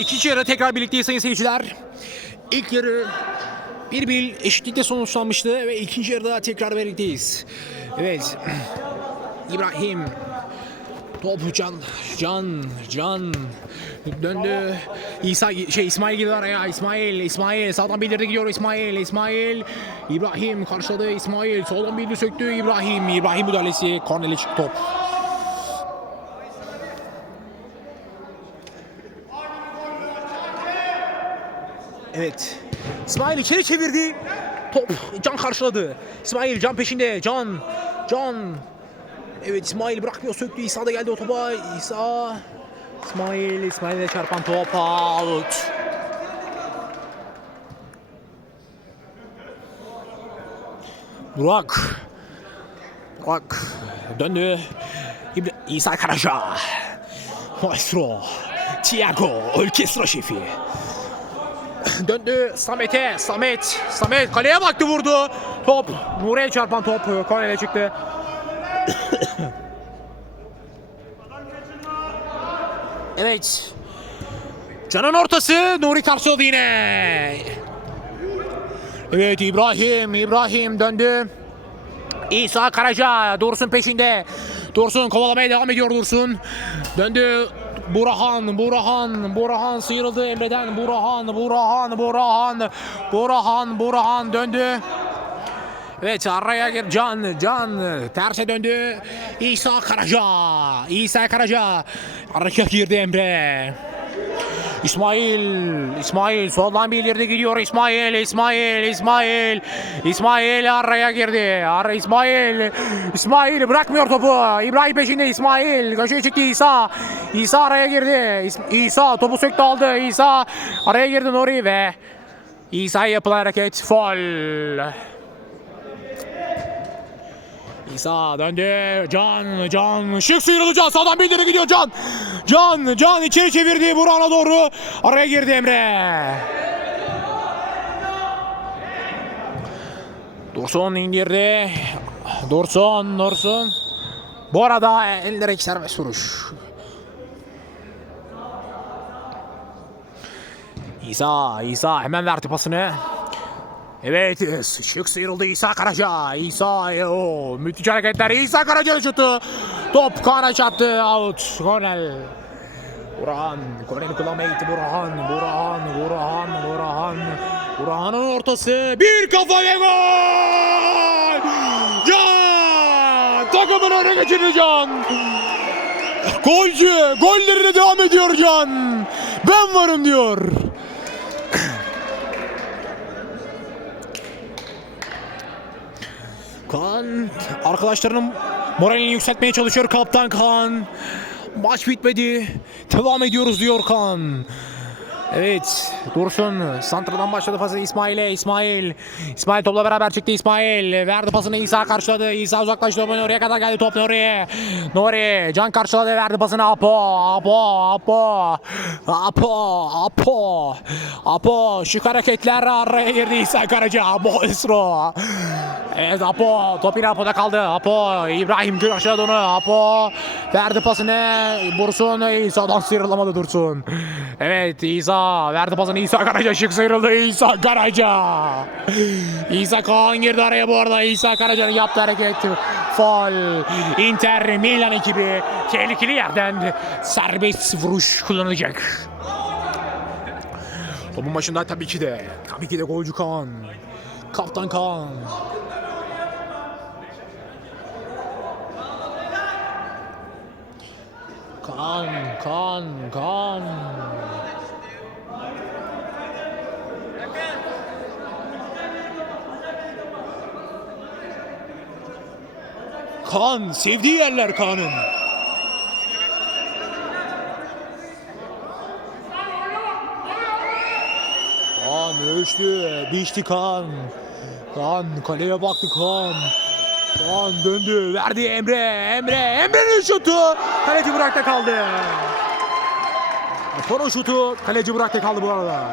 ikinci yarı tekrar birlikteyiz sayın seyirciler. İlk yarı bir bir eşitlikle sonuçlanmıştı ve ikinci yarıda tekrar birlikteyiz. Evet. İbrahim. Top Can. Can. Can. Döndü. İsa şey İsmail girdi araya. İsmail. İsmail. Sağdan bildirdi gidiyor İsmail. İsmail. İbrahim karşıladı İsmail. Soldan bildi söktü İbrahim. İbrahim müdahalesi. Korneli çıktı top. Evet. İsmail içeri çevirdi. Top Can karşıladı. İsmail Can peşinde. Can. Can. Evet İsmail bırakmıyor söktü. İsa da geldi o topa. İsa. İsmail. İsmail'e çarpan top out. Burak. Burak. Döndü. İbra- İsa Karaca. Maestro. Thiago. Orkestra şefi. Döndü Samet'e. Samet. Samet kaleye baktı vurdu. Top. Nuri'ye çarpan top. Kornele çıktı. evet. Can'ın ortası. Nuri karşıladı yine. Evet İbrahim. İbrahim döndü. İsa Karaca Dursun peşinde. Dursun kovalamaya devam ediyor Dursun. Döndü Burhan, Burhan, Burhan sıyrıldı Emre'den. Burhan, Burhan, Burhan, Burhan, Burhan döndü. Evet araya gir Can, Can terse döndü. İsa Karaca, İsa Karaca. Araya girdi Emre. İsmail, İsmail soldan bir ileride gidiyor İsmail, İsmail, İsmail, İsmail araya girdi. Ara İsmail, İsmail bırakmıyor topu. İbrahim peşinde İsmail, köşeye çıktı İsa. İsa araya girdi. İs- İsa topu söktü aldı. İsa araya girdi Nuri ve İsa'ya yapılan hareket foul. İsa döndü. Can, Can. Şık sıyrıldı Can. Sağdan bildiri gidiyor Can. Can, Can içeri çevirdi. Burhan'a doğru. Araya girdi Emre. Dursun indirdi. Dursun, Dursun. Bu arada ellerek serbest vuruş. İsa, İsa hemen verdi pasını. Evet, şık sıyrıldı İsa Karaca. İsa, o müthiş hareketler. İsa Karaca şutu. Top kana çarptı. Out. Kornel. Burhan. Kornel kullanmaya gitti Burhan. Burhan, Burhan, Burhan. Burhan'ın ortası. Bir kafa ve gol! Can! Takımın öne geçirdi Can. Golcü. Gollerine devam ediyor Can. Ben varım diyor. Kaan arkadaşlarının moralini yükseltmeye çalışıyor kaptan Kaan. Maç bitmedi. Devam ediyoruz diyor Kaan. Evet Dursun santradan başladı pası İsmail'e İsmail. İsmail topla beraber çıktı İsmail. Verdi pasını İsa karşıladı. İsa uzaklaştı topu oraya kadar geldi top Nuri Nuri Can karşıladı verdi pasını. Apo Apo Apo. Apo Apo. Apo şık hareketler araya girdi İsa Karaca. Maestro Evet Apo top yine Apo'da kaldı. Apo İbrahim karşıladı onu Apo verdi pasını. Bursun İsa'dan sıyrılamadı Dursun. Evet İsa verdi pasını İsa Karaca. Şık sıyrıldı. İsa Karaca. İsa Kaan girdi araya bu arada. İsa Karaca'nın yaptığı hareket. Fal Inter Milan ekibi tehlikeli yerden serbest vuruş kullanacak. Topun başında tabii ki de tabii ki de golcü Kaan Kaptan Kaan Kaan, Kaan, Kaan. Kaan, sevdiği yerler Kaan'ın. Kaan ölçtü, biçti Kaan. Kaan kaleye baktı Kaan. Kaan döndü, verdi Emre, Emre, Emre'nin şutu. Kaleci bıraktı kaldı. Poro şutu, kaleci bıraktı kaldı bu arada.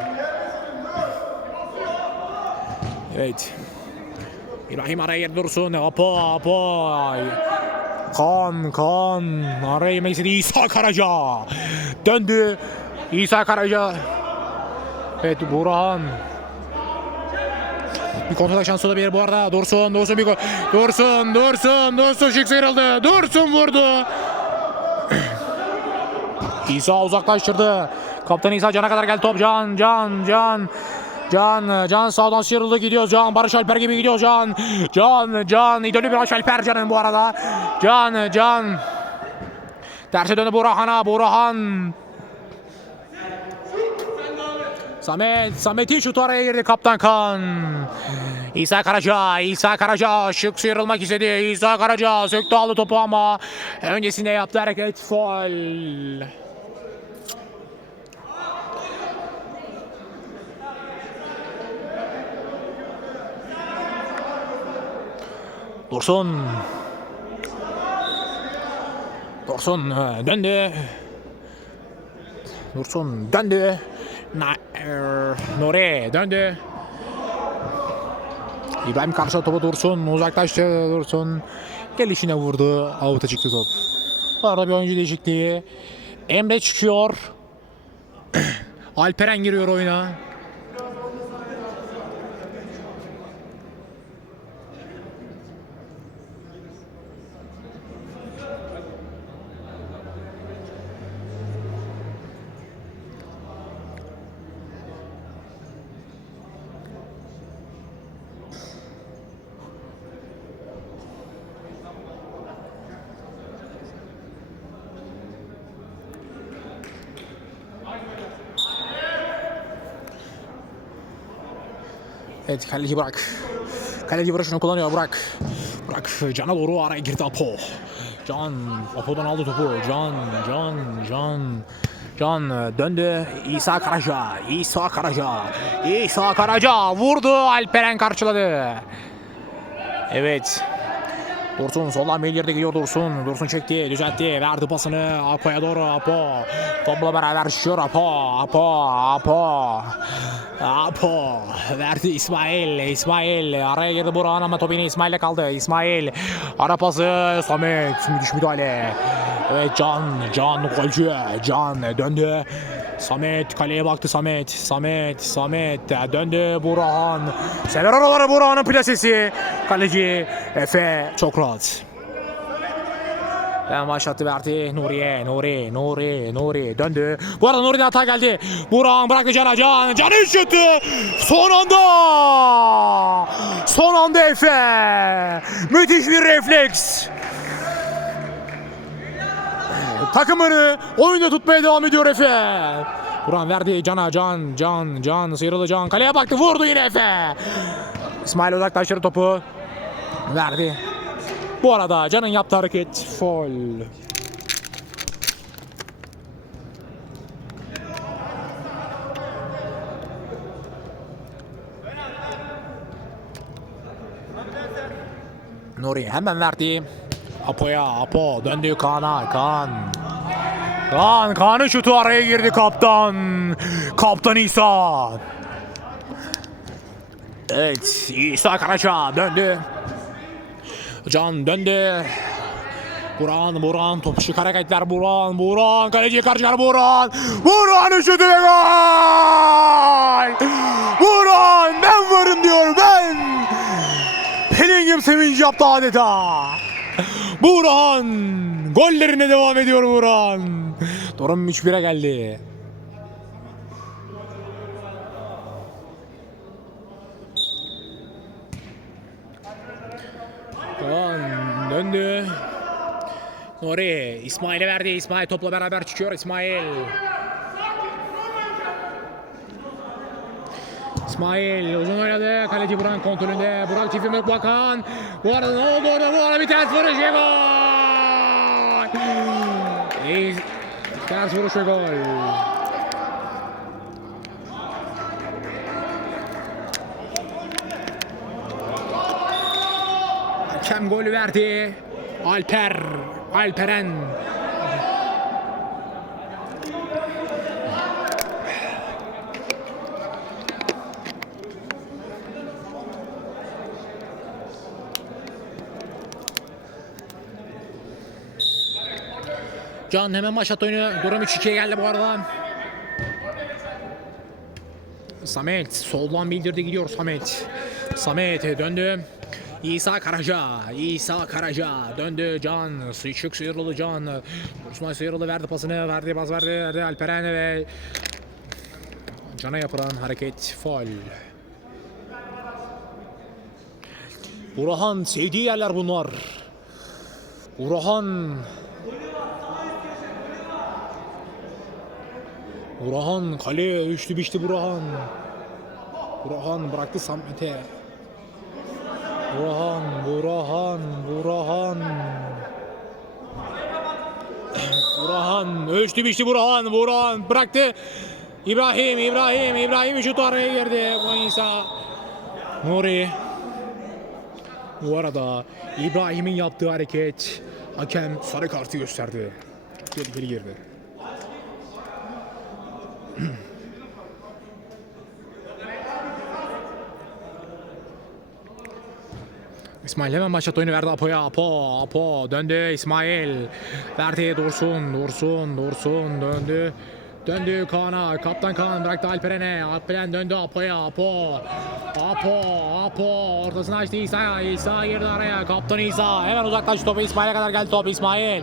Evet. İbrahim araya dursun. Apo, Apo. Kaan, Kaan. Araya istedi İsa Karaca. Döndü. İsa Karaca. Evet Burhan. Bir kontratak şansı olabilir bu arada. Dursun, Dursun bir gol. Dursun, Dursun, Dursun şık sıyrıldı. Dursun vurdu. İsa uzaklaştırdı. Kaptan İsa Can'a kadar geldi top. Can, Can, Can. Can, Can sağdan sıyrıldı gidiyor Can. Barış Alper gibi gidiyor Can. Can, Can. İdolü Barış Alper Can'ın bu arada. Can, Can. Terse döndü Burhan'a. Burhan. Samet, Samet'in şutu araya girdi Kaptan Kan. İsa Karaca, İsa Karaca şık sıyrılmak istedi. İsa Karaca söktü aldı topu ama öncesinde yaptı hareket faul. Dursun. Dursun e, döndü. Dursun döndü. Na, er, Nuri döndü. İbrahim karşı topu Dursun uzaklaştı Dursun. Gelişine vurdu. Avuta çıktı top. Bu arada bir oyuncu değişikliği. Emre çıkıyor. Alperen giriyor oyuna. Evet kaleci bırak. Kaleci bırakışını kullanıyor bırak. Bırak Can'a doğru araya girdi Apo. Can Apo'dan aldı topu. Can, Can, Can. Can döndü. İsa Karaca. İsa Karaca. İsa Karaca vurdu. Alperen karşıladı. Evet. Dursun soldan Melir'de gidiyor Dursun. Dursun çekti, düzeltti, verdi pasını Apo'ya doğru Apo. Topla beraber şişiyor Apo, Apo, Apo. Apo verdi İsmail, İsmail araya girdi Burhan ama top yine İsmail'le kaldı. İsmail ara pası Samet müthiş müdahale. Evet Can, Can golcü, Can döndü. Samet kaleye baktı Samet. Samet, Samet döndü Burhan. Sever oraları Burhan'ın plasesi. Kaleci Efe çok rahat. Ben başlattı verdi Nuriye, Nuri, Nuri, Nuri döndü. Bu arada Nuri'den hata geldi. Burhan bıraktı Can'a, Can, Can'ın şutu. Son anda. Son anda Efe. Müthiş bir refleks. Takımını oyunda tutmaya devam ediyor Efe. Burhan verdi Can'a, Can, Can, Can sıyrıldı Can. Kaleye baktı vurdu yine Efe. İsmail uzaklaştırdı topu. Verdi. Bu arada Can'ın yaptığı hareket foul. Nuri hemen verdi. Apo'ya, Apo döndü Kaan'a, Kaan. Kaan, Kaan'ın şutu araya girdi kaptan. Kaptan İsa. Evet, İsa Karaca döndü. Can döndü. Buran, Buran, topu şık hareketler Buran, Buran, kaleciye karşı Buran. Buran şutu ve gol! Buran, ben varım diyor ben. Bellingham sevinç yaptı adeta. Burhan gollerine devam ediyor Burhan. Durum 3-1'e geldi. Burhan döndü. Nuri İsmail'e verdi. İsmail topla beraber çıkıyor İsmail. İsmail uzun oynadı. Kaleci Burak kontrolünde. Burak çift yumruk bakan. Bu arada ne oldu orada? Bu arada bir ters vuruş ve gol. İyi. Ters vuruş ve gol. Hakem gol verdi. Alper. Alperen. Can hemen başlat oyunu. Durum 3-2'ye geldi bu arada. Samet soldan bildirdi gidiyor Samet. Samet döndü. İsa Karaca, İsa Karaca döndü Can, sıçık sıyrıldı Can. Osman sıyrıldı verdi pasını, verdi pas verdi, verdi Alperen ve Can'a yapılan hareket faul. Burhan sevdiği yerler bunlar. Burhan Burhan kale üçlü biçti Burhan. Burhan bıraktı Samet'e. Burhan, Burhan, Burhan. Burhan, ölçtü biçti Burhan, Burhan bıraktı. İbrahim, İbrahim, İbrahim şutu araya girdi. Bu İsa. Nuri. Bu arada İbrahim'in yaptığı hareket hakem sarı kartı gösterdi. Tehlikeli girdi. İsmail hemen başlattı oyunu verdi Apo'ya. Apo, Apo döndü İsmail. Verdi Dursun, Dursun, Dursun döndü. Döndü Kaan'a. Kaptan Kaan bıraktı Alperen'e. Alperen döndü Apo'ya. Apo. Apo. Apo. Ortasını açtı İsa. İsa girdi araya. Kaptan İsa. Hemen uzaklaştı topu. İsmail'e kadar geldi top. İsmail.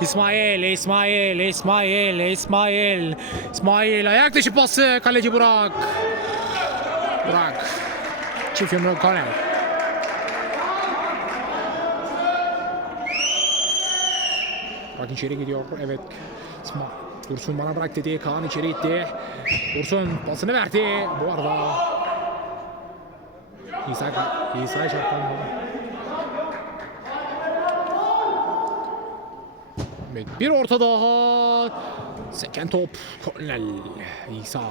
İsmail. İsmail. İsmail. İsmail. İsmail. Ayak dışı pası. Kaleci Burak. Burak. Çift yumruk korner. Bak içeri gidiyor. Evet. İsmail. Dursun bana bırak dedi. Kaan içeri itti. Dursun pasını verdi. Bu arada İsa İsa çarpan Evet, bir orta daha. Seken top. Kornel. İsa.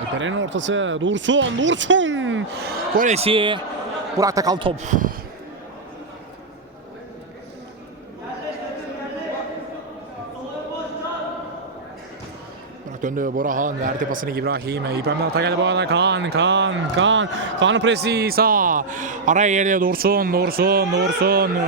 Alperen'in ortası. Dursun. Dursun. Golesi. Burak'ta kaldı top. Döndü. Borahan verdi pasını İbrahim. İbrahim'den hata geldi bu arada. Kaan, Kaan, Kaan. Kaan'ın presi İsa. Araya girdi. Dursun, Dursun, Dursun.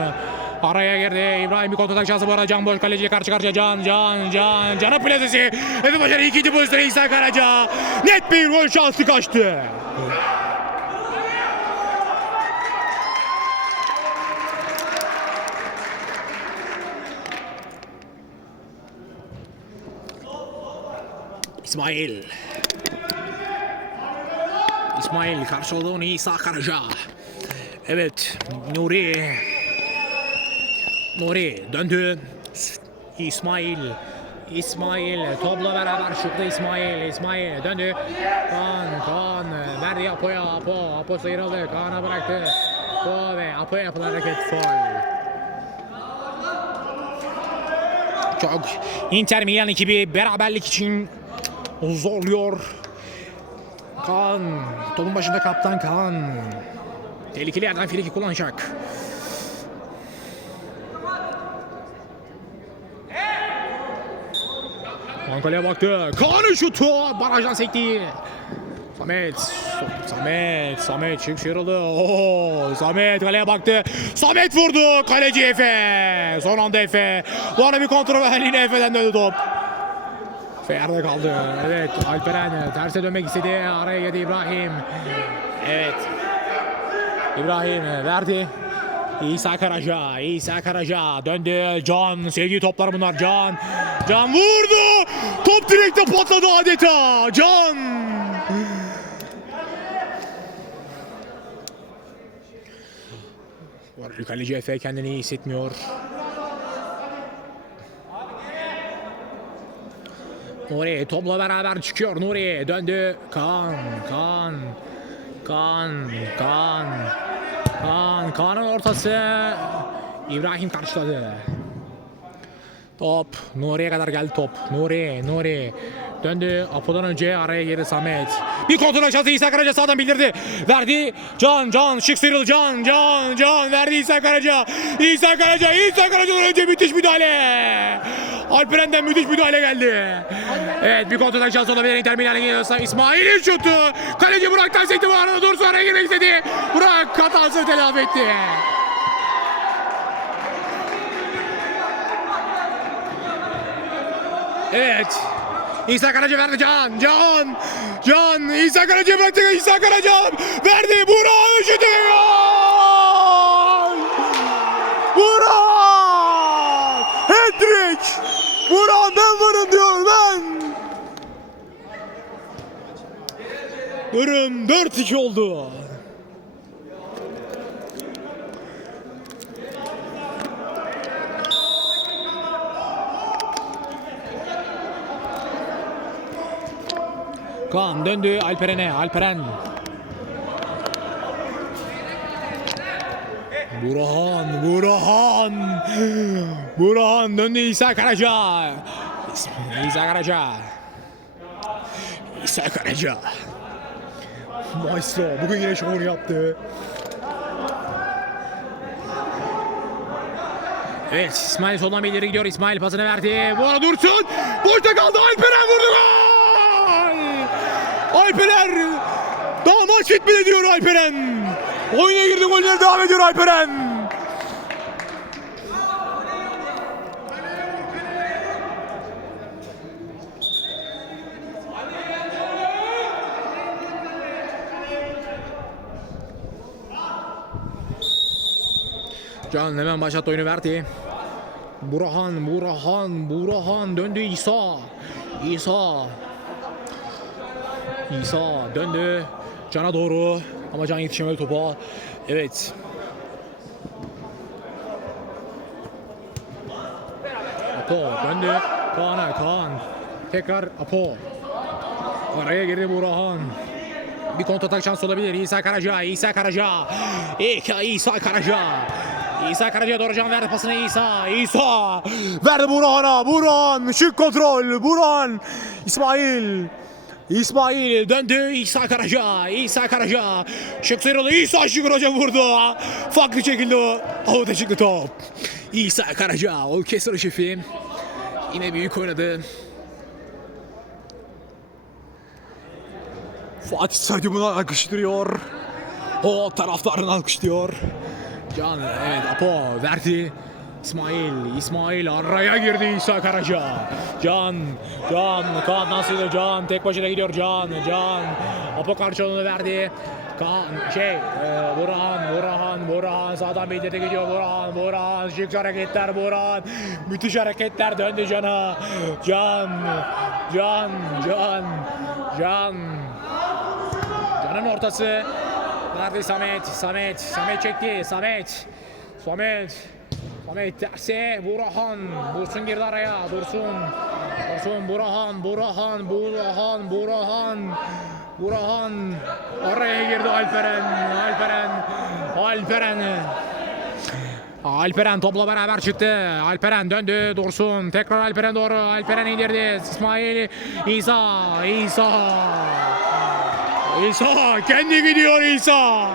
Araya girdi. İbrahim bir kontratak şansı bu arada. Can boş kaleciye karşı karşıya. Can, Can, Can. Can'ın plazesi. Efe Başarı ikinci pozisyonu İsa Karaca. Net bir gol şansı kaçtı. İsmail. İsmail karşıladı onu İsa Karaca. Evet Nuri. Nuri döndü. İsmail. İsmail topla beraber şutla İsmail. İsmail döndü. Kaan, Kaan verdi Apo'ya. Apo, Apo sıyrıldı. Kaan'a bıraktı. Apo ve Apo'ya yapılan hareket faul. Çok Inter Milan ekibi beraberlik için zorluyor. Kaan, topun başında kaptan Kaan. Tehlikeli yerden friki kullanacak. Kaan kaleye baktı. Kaan'ın şutu barajdan sekti. Samet, Samet, Samet sıyrıldı. Oo, Samet kaleye baktı. Samet vurdu. Kaleci Efe. Son anda Efe. Bu arada bir kontrol. Yine Efe'den döndü top. Ferdi kaldı. Evet Alperen terse dönmek istedi. Araya girdi İbrahim. Evet. İbrahim verdi. İsa Karaca, İsa Karaca döndü. Can, sevdiği toplar bunlar. Can, Can vurdu. Top direkte patladı adeta. Can. Kaleci Efe kendini iyi hissetmiyor. Nuri topla beraber çıkıyor Nuri. Döndü. Kaan Kaan Kaan Kaan Kaan Kaan'ın ortası. İbrahim karşıladı. Top Nuri'ye kadar geldi top. Nuri Nuri. Döndü. Apo'dan önce araya girdi Samet. Bir kontrol aşağısı İsa Karaca sağdan bildirdi. Verdi. Can Can. Şık sıyrıldı Can Can Can. Verdi İsa Karaca. İsa Karaca İsa Karaca'dan önce müthiş müdahale. Alperen'den müthiş müdahale geldi Evet bir kontrol şansı olabilir Inter Milan'a geliyorsa İsmail'in şutu Kaleci Burak'tan sekti bu arada Dursun araya girmek istedi Burak hatasını telafi etti Evet. İsa Karaca verdi Can. Can. Can. İsa Karaca bıraktı. İsa Karaca verdi. Burak şutu. Burak! Burak ben varım diyor ben. Durum 4-2 oldu. Kaan döndü Alperen'e. Alperen. Burhan, Burhan. Burhan döndü İsa Karaca. İsa Karaca. İsa Karaca. Maestro bugün yine şovunu yaptı. Evet İsmail soldan ileri gidiyor. İsmail pasını verdi. Bu arada dursun. Boşta kaldı. Alperen vurdu. Gol! Alperen. Daha maç bitmedi diyor Alperen. Oyuna girdi goller devam ediyor Alperen. Can hemen başlattı oyunu verdi. Burhan, Burhan, Burhan döndü İsa. İsa. İsa döndü. Can'a doğru. Ama Can yetişemedi topa. Evet. Apo döndü. Kaan'a. Kaan. Tekrar Apo. Araya girdi Burhan. Bir kontratak şans olabilir. İsa Karaca, İsa Karaca. İsa, İsa Karaca. İsa Karaca doğru can verdi pasını İsa. İsa verdi Burhan'a. Burhan şık kontrol. Burhan. İsmail. İsmail döndü İsa Karaca. İsa Karaca. Şık sıyrıldı. İsa şık Karaca vurdu. Farklı şekilde o. Avuta çıktı top. İsa Karaca. Orkestra şefi. Yine büyük oynadı. Fatih Stadyumunu alkışlıyor. O taraftarını alkışlıyor. Can evet Apo verdi. İsmail, İsmail araya girdi İsa Karaca. Can, Can, Kaan nasıl Can? Tek başına gidiyor Can, Can. Apo karşılığını verdi. Kaan, şey, e, Burhan, Burhan, Burhan sağdan ileri gidiyor Burhan, Burhan, şık hareketler Burhan. Müthiş hareketler döndü Can'a. Can, Can, Can, Can. Can'ın ortası. Nerede Samet? Samet. Samet çekti. Samet. Samet. Samet terse. Burhan. Dursun girdi araya. Dursun. Dursun. Burhan. Burhan. Burhan. Burhan. Burhan. Araya girdi Alperen. Alperen. Alperen. Alperen topla beraber çıktı. Alperen döndü. Dursun. Tekrar Alperen doğru. Alperen indirdi. İsmail. İsa. İsa. İsa kendi gidiyor İsa.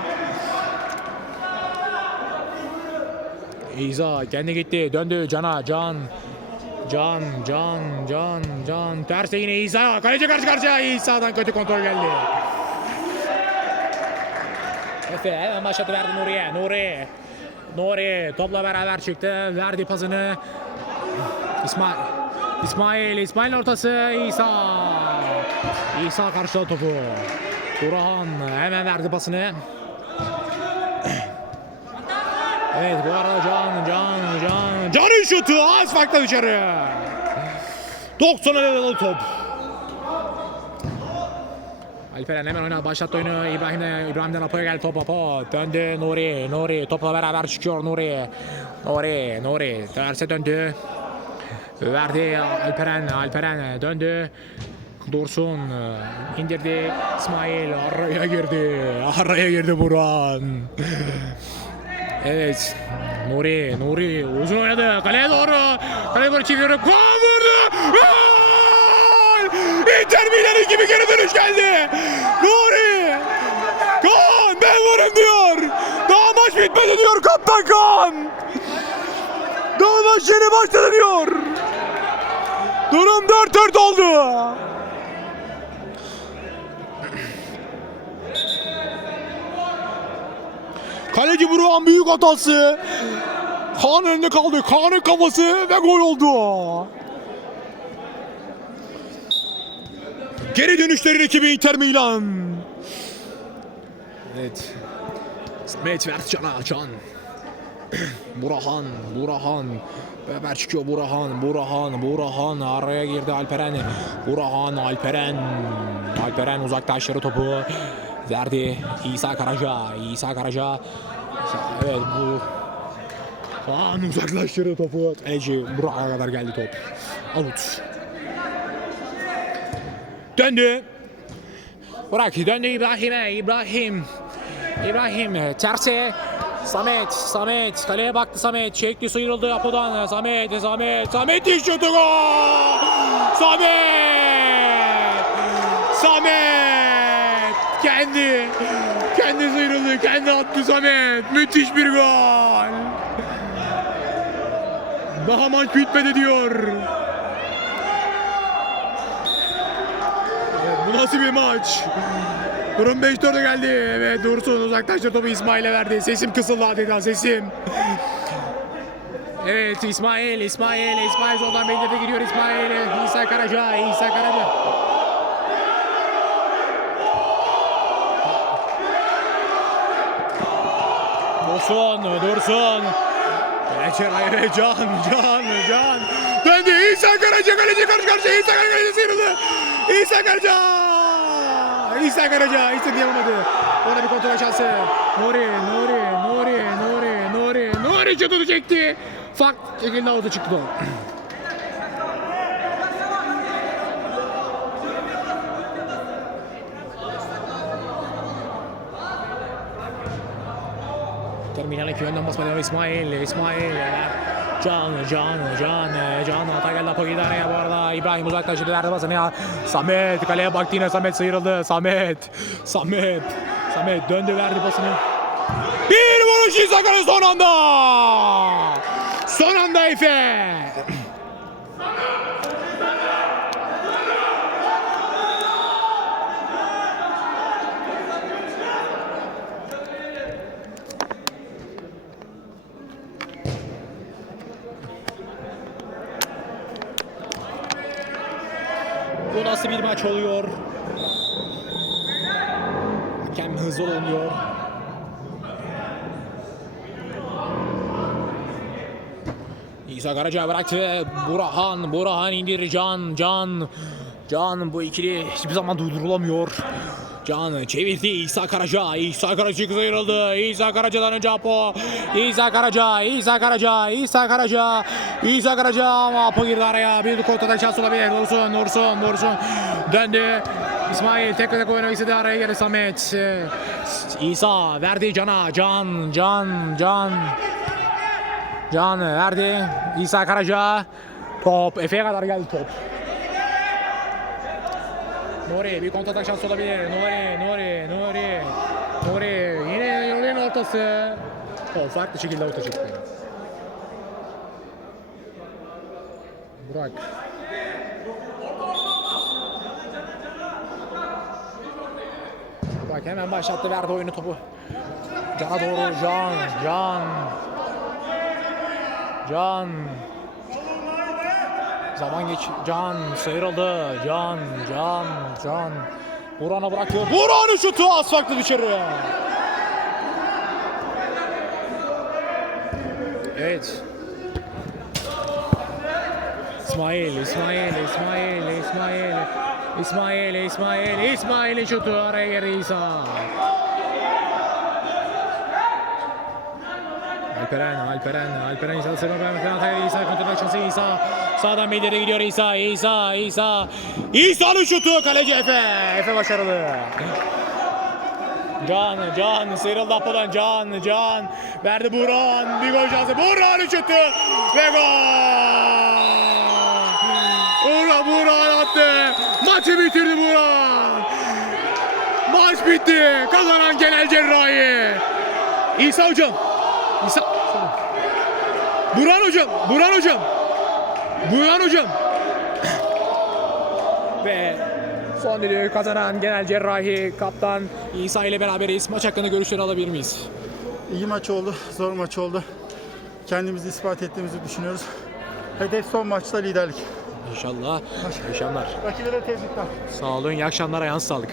İsa kendi gitti. Döndü Can'a. Can. Can, Can, Can, Can. Terse yine İsa. Kaleci karşı karşıya. İsa'dan kötü kontrol geldi. Efe hemen başladı verdi Nuri'ye. Nuri. Nuri topla beraber çıktı. Verdi pasını. İsmail. İsmail. İsmail ortası. İsa. İsa karşıladı topu. Burhan hemen verdi pasını. Evet bu arada Can, Can, Can. Can'ın şutu az farkla dışarı. 90'a level top. Alperen hemen oyna başlattı oyunu. İbrahim'den, İbrahim'den Apo'ya geldi top Apo. Döndü Nuri, Nuri topla beraber çıkıyor Nuri. Nuri, Nuri terse döndü. Verdi Alperen, Alperen döndü. Dursun indirdi İsmail araya girdi. Araya girdi Burhan. Evet. Nuri, Nuri uzun oynadı. Kaleye doğru. Kaleye doğru çeviriyor. Kaan vurdu. Gol! Inter Milan'ın gibi geri dönüş geldi. Nuri! Kaan ben vurum diyor. Daha maç bitmedi diyor kaptan Kaan. Daha maç yeni başladı diyor. Durum 4-4 oldu. Kaleci Burak'ın büyük hatası. Kaan önünde kaldı. Kaan'ın kafası ve gol oldu. Geri dönüşlerin ekibi Inter Milan. Evet. Samet Vertcan'a Can. Burahan, Burahan. Beraber çıkıyor Burahan, Burahan, Burahan. Araya girdi Alperen. Burahan, Alperen. Alperen uzaklaştırdı topu. Verdi İsa Karaca. İsa Karaca. Evet bu Kaan uzaklaştırdı topu. Kaleci Burak'a kadar geldi top. Out. Döndü. Burak döndü İbrahim'e. İbrahim. İbrahim terse. Samet, Samet, kaleye baktı Samet, çekti sıyrıldı Apo'dan, Samet, Samet, Samet şutu gol! Samet! Samet! Kendi, kendi sıyrıldı, kendi attı Samet, müthiş bir gol! Daha maç bitmedi diyor. Bu nasıl bir maç? Durum 5-4'e geldi. Evet Dursun uzaklaştırdı topu İsmail'e verdi. Sesim kısıldı adeta sesim. Evet İsmail, İsmail, İsmail soldan belirde gidiyor İsmail. İsa Karaca, İsa Karaca. Dursun, Dursun. Kaleci hayır, Can, Can, Can. Döndü İsa Karaca, kaleci karşı karşıya. İsa Karaca sıyrıldı. İsa Karaca. İsa Karaca, İsa yapamadı. Ona bir kontrol şansı. Nuri, Nuri, Nuri, Nuri, Nuri, Nuri şutunu çekti. Fak şekilde avuta çıktı iki yönden basma devam İsmail, İsmail. Can, Can, Can, Can hata geldi Apo araya bu arada İbrahim uzaklaştırdı verdi basını ya Samet kaleye baktı yine Samet sıyrıldı Samet, Samet, Samet döndü verdi basını Bir vuruş İsakar'ın son anda Son anda Efe nasıl bir maç oluyor? Hakem hızlı oluyor. İsa Karaca bıraktı. Burhan, Burhan indir Can, Can. Can bu ikili hiçbir zaman durdurulamıyor. Can çevirdi İsa Karaca. İsa Karaca sıyrıldı. İsa Karaca'dan önce Apo. İsa Karaca, İsa Karaca, İsa Karaca. İsa Karaca ama Apo girdi araya. Bir kontradan şans olabilir. Nursun, Nursun, Nursun. Döndü. İsmail tek tek oynamak istedi araya girdi Samet. İsa verdi Can'a. Can, Can, Can. Can verdi. İsa Karaca. Top Efe'ye kadar geldi top. Nuri bir kontratak şansı olabilir. Nuri, Nuri, Nuri. Nuri yine Nuri'nin ortası. O farklı şekilde orta çıktı. Burak. Burak hemen başlattı verdi oyunu topu. Can'a doğru Can, Can. Can. Zaman geç. Can sıyrıldı. Can, Can, Can. Buran'a bırakıyor. Buran'ın şutu az farklı dışarı. Evet. İsmail, İsmail, İsmail, İsmail. İsmail, İsmail, İsmail'in şutu araya girdi İsa. Alperen, Alperen, Alperen İsa sırma ben Alperen İsa kontrol şansı İsa. Sağdan ileri gidiyor İsa, İsa, İsa. İsa'nın şutu kaleci Efe. Efe başarılı. Can, Can sıyrıldı Apo'dan Can, Can. Verdi Burhan, bir gol şansı. Burhan'ın şutu ve gol. Burhan, Burhan attı. Maçı bitirdi Burhan. Maç bitti. Kazanan genel cerrahi. İsa hocam. İsa. Burhan hocam. Burhan hocam. Burhan hocam. Ve son düdüğü kazanan genel cerrahi kaptan İsa ile beraberiz. Maç hakkında görüşleri alabilir miyiz? İyi maç oldu, zor maç oldu. Kendimizi ispat ettiğimizi düşünüyoruz. Hedef son maçta liderlik. İnşallah. İyi akşamlar. Rakilere tebrikler. Sağ olun. İyi akşamlar. Ayağınız sağlık.